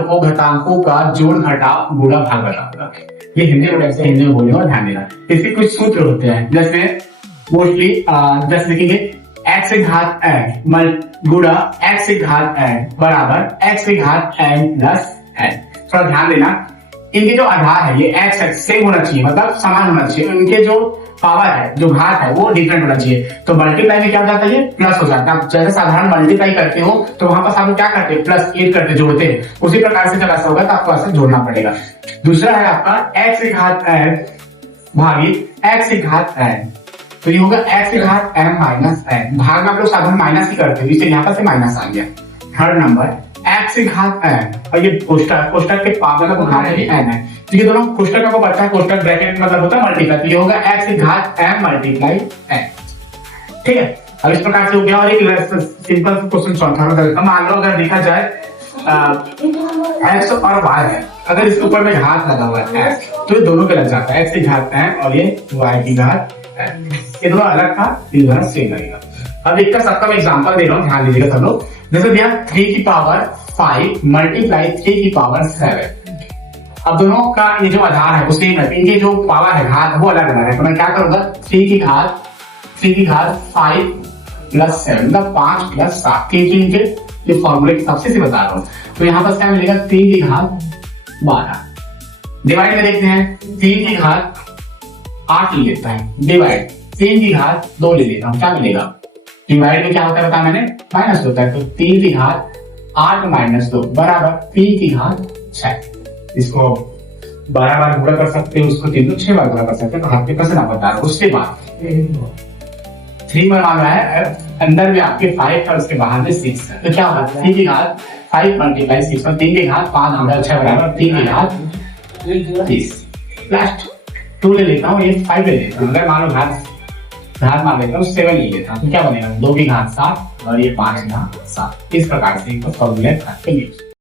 को घातांकों का जोड़ घटाव गुणा भाग बताता है। ये हिंदी में कैसे हिंदी में बोलेगा ध्यान देना। इसके कुछ सूत्र होते हैं, जैसे मोस्टली जैसे लिखेंगे x से घात n गुणा x से घात n बराबर x से घात n प्लस n। थोड़ा ध्यान देना, इनके जो आधार है ये x सेम होना चाहिए, मतलब समान होना चाहिए। इनके जो पावर है, जो घात है, वो डिफरेंट होना चाहिए। तो मल्टीप्लाई में क्या हो जाता है, ये प्लस हो जाता है। जैसे साधारण मल्टीप्लाई करते हो तो वहां पर आप क्या करते हैं, प्लस 8 करते जोड़ते हैं, उसी प्रकार से जब ऐसा होगा तो आपको ऐसा जोड़ना पड़ेगा। दूसरा है आपका x से घात n भागित x से घात n, तो ये होगा x से घात m माइनस n। भाग में आप लोग साधारण माइनस ही करते हो, इसलिए यहाँ पर से माइनस आ गया। थर्ड नंबर x से घात n, और ये कोष्टक के पावर का उदाहरण भी n है, तो ये दोनों कोष्टक आपको पता है, कोष्टक ब्रैकेट मतलब होता है मल्टीप्लाई, तो ये होगा x से घात m मल्टीप्लाई n। ठीक है, अब इस प्रकार से हो गया। और एक सिंपल क्वेश्चन सॉल्व करता हूं। मान लो अगर देखा जाए x और y है, अगर इसके ऊपर में घात लगा हुआ है x, तो ये दोनों पे लग जाता है, x की घात n और ये y की घात n। ये दोनों अलग था, ये दोनों सेम लगेगा। अब इसका सबका मैं एग्जांपल दे रहा हूँ, ध्यान दीजिएगा सब लोग। जैसे दिया 3 की पावर 5 मल्टीप्लाई 3 की पावर 7। अब दोनों का ये जो आधार है वो सेम है, इनके जो पावर है, घात, वो अलग अलग है। तो मैं क्या करूंगा, 3 की घात 5 प्लस 7, मतलब 5 प्लस 7। इनके ये फॉर्मूले के हिसाब से बता रहा हूँ। तो यहाँ पर क्या मिलेगा, 3 की घात 12। डिवाइड में देखते हैं, 3 की घात 8 ले लेता है, डिवाइड 3 की घात 2 ले लेता हूँ, क्या मिलेगा। डिवाइड में क्या होता है बताया मैंने, माइनस होता है। तो 3 की घात 8 माइनस 2 बराबर 3 की घात 6। इसको 12 बार गुणा कर सकते हो, उसको 3 को 6 बार गुणा कर सकते हैं। तो हाथ पे कैसे ना बता रहा हूँ। उसके बाद 3 में मान रहा है, अंदर में आपके 5 है, उसके बाहर में 6 है। तो क्या होगा, 3 की घात 5 मल्टीप्लाई 6, और 3 की घात 5 होगा 6 बराबर 3 की घात 30। लास्ट 2 ले लेता हूँ, ये 5 ले लेता हूँ। अगर मान लो घात मान लेता हूँ 7 ले लेता हूँ, तो क्या बनेगा, 2 की घात 7 और ये 5 की घात 7। इस प्रकार से इनको फॉर्मूलेट करके